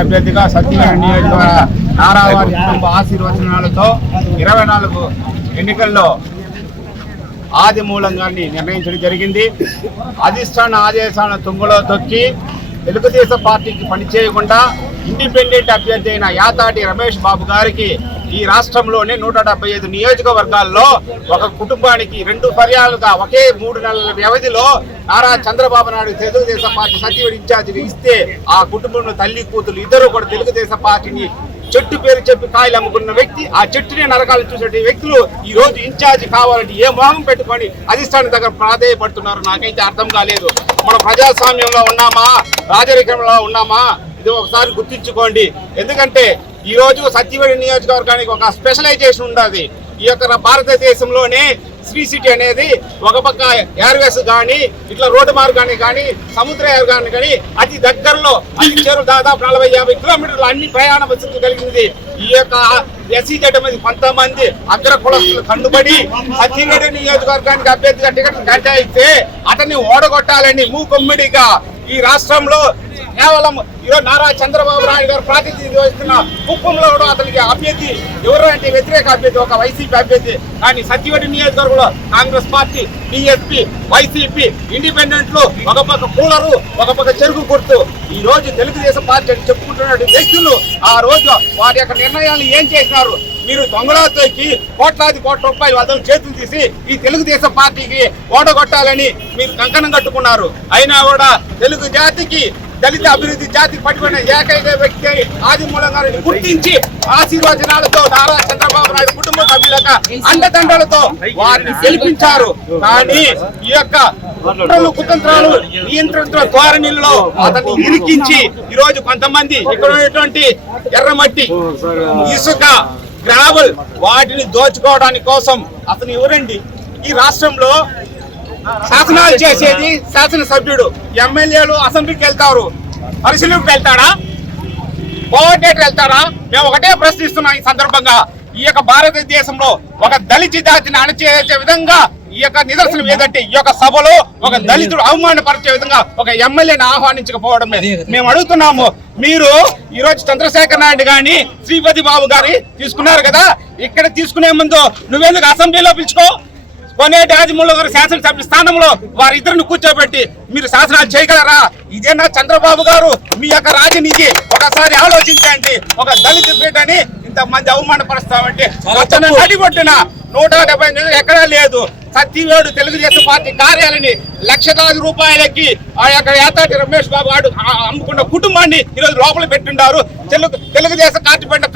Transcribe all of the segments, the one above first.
అభ్యర్థిగా సత్యవేడు నియోజకవర్గ నారావారి కుటుంబ ఆశీర్వచనాలతో 24 ఎన్నికల్లో ఆది మూలంగాన్ని నిర్ణయించడం జరిగింది. అధిష్టాన ఆదేశాలను తుంగలో తొక్కి తెలుగుదేశం పార్టీకి పనిచేయకుండా ఇండిపెండెంట్ అభ్యర్థి అయిన యాతాటి రమేష్ బాబు గారికి ఈ రాష్ట్రంలోనే 175 నియోజకవర్గాల్లో ఒక కుటుంబానికి 2 పర్యాలుగా ఒకే 3 నెలల వ్యవధిలో నారా చంద్రబాబు నాయుడు తెలుగుదేశం పార్టీ సచివుడు ఇన్ఛార్జిని ఇస్తే ఆ కుటుంబంలో తల్లి కూతురు ఇద్దరు కూడా తెలుగుదేశం పార్టీని చెట్టు పేరు చెప్పి కాయలు అమ్ముకున్న వ్యక్తి, ఆ చెట్టునే నరకాలు చూసే వ్యక్తులు ఈ రోజు ఇన్ఛార్జి కావాలంటే ఏ మోహం పెట్టుకొని అధిష్టానం దగ్గర ప్రాధేయపడుతున్నారు నాకైతే అర్థం కాలేదు. మన ప్రజాస్వామ్యంలో ఉన్నామా, రాజరికంలో ఉన్నామా, ఇది ఒకసారి గుర్తించుకోండి. ఎందుకంటే ఈ రోజు సత్యవేడు నియోజకవర్గానికి ఒక స్పెషలైజేషన్ ఉన్నది. ఈ యొక్క భారతదేశంలోనే శ్రీ సిటీ అనేది ఒక పక్క ఎయిర్వేస్ కానీ ఇట్లా రోడ్డు మార్గాన్ని కానీ సముద్ర మార్గాన్ని కానీ అతి దగ్గరలో అతి చేరు దాదాపు 40-50 కిలోమీటర్లు అన్ని ప్రయాణ వసతులు కలిగింది. ఈ యొక్క ఎస్సీజెడ్ మీద కొంతమంది అగ్ర కులస్తులు కండుబడి సత్యవేడు నియోజకవర్గానికి అభ్యర్థిగా టికెట్ కేటాయిస్తే అతన్ని ఓడగొట్టాలని మూకొమ్మిడిగా ఈ రాష్ట్రంలో కేవలం ఈరోజు నారా చంద్రబాబు నాయుడు గారు ప్రాతినిధ్యం వహిస్తున్న కుప్పంలో కూడా అతనికి అభ్యర్థి ఎవరంటే వ్యతిరేక అభ్యర్థి ఒక వైసీపీ అభ్యర్థి. కానీ సత్యవేడు నియోజకవర్గంలో కాంగ్రెస్ పార్టీ, టీఎస్పీ, వైసీపీ, ఇండిపెండెంట్లు ఒక పక్క కూలరు ఒక పక్క చెరుకు గుర్తు ఈ రోజు తెలుగుదేశం పార్టీ అని చెప్పుకుంటున్న వ్యక్తులు ఆ రోజు వారి యొక్క నిర్ణయాలు ఏం చేసినారు? మీరు దొంగలతోకి కోట్లాది కోట్ల రూపాయలు అతను చేతులు తీసి ఈ తెలుగుదేశం పార్టీకి ఓడగొట్టాలని మీరు కంకణం కట్టుకున్నారు. అయినా కూడా తెలుగు జాతికి దళిత అభివృద్ధి జాతి పట్టుకున్న ఏకైక వ్యక్తి ఆది మూలంగాన్ని గుర్తించి ఆశీర్వచనాలతో నారా చంద్రబాబు నాయుడు కుటుంబ సభ్యుల అండదండలతో వారిని గెలిపించారు. కానీ ఈ యొక్క కుతంత్రాలు నియంత్రణ ధోరణిలో అతన్ని ఇరికించి ఈ రోజు కొంతమంది ఇక్కడ ఉన్నటువంటి ఎర్రమట్టి, ఇసుక, గ్రావెల్ వాటిని దోచుకోవడానికి కోసం అతను ఎవరండి? ఈ రాష్ట్రంలో శాసనాలు చేసేది శాసనసభ్యుడు. ఎమ్మెల్యేలు అసెంబ్లీకి వెళ్తారు, పరిశీలనకు వెళ్తాడా, కోఆర్డినేటర్ వెళ్తారా? మేము ఒకటే ప్రశ్నిస్తున్నాం ఈ సందర్భంగా. ఈ యొక్క భారతదేశంలో ఒక దళిత జాతిని అణచివేసే విధంగా ఈ యొక్క నిదర్శనం ఏదంటే ఈ యొక్క సభలో ఒక దళితుడు అవమానపరిచే విధంగా ఒక ఎమ్మెల్యేని ఆహ్వానించకపోవడమే మేము అడుగుతున్నాము. మీరు ఈ రోజు చంద్రశేఖర్ నాయుడు గాని శ్రీపతి బాబు గారి తీసుకున్నారు కదా, ఇక్కడ తీసుకునే ముందు నువ్వెందుకు అసెంబ్లీలో పిలుచుకో? కొనేటి ఆదిమూల గారు శాసనసభ్య స్థానంలో వారిద్దరిని కూర్చోబెట్టి మీరు శాసనాలు చేయగలరా? ఇదేనా చంద్రబాబు గారు మీ యొక్క రాజనీతి? ఒకసారి ఆలోచించండి. ఒక దళిత బిడ్డని ఇంతమంది అవమానపరుస్తామంటే నడిగొట్టిన 170 ఎక్కడా లేదు. సత్యవేడు తెలుగుదేశం పార్టీ కార్యాలయాన్ని లక్షలాది రూపాయలకి ఆ యొక్క యాతాటి రమేష్ బాబు గారు అమ్ముకున్న కుటుంబాన్ని ఈరోజు లోపల పెట్టుంటారు. తెలుగుదేశం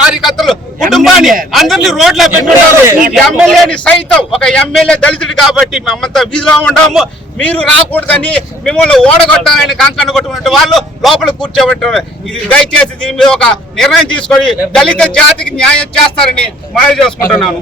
కార్యకర్తలు కుటుంబాన్ని అందరినీ రోడ్లో పెట్టున్నారు. ఎమ్మెల్యేని సైతం ఒక ఎమ్మెల్యే దళితుడు కాబట్టి మేమంతా వీధిలో ఉన్నాము. మీరు రాకూడదని మిమ్మల్ని ఓడగొట్టాలని కంకణ కొట్టుకున్న వాళ్ళు లోపల కూర్చోబెట్టారు. ఇది దయచేసి దీని మీద ఒక నిర్ణయం తీసుకొని దళిత జాతికి న్యాయం చేస్తారని మనవి చేసుకుంటున్నాను.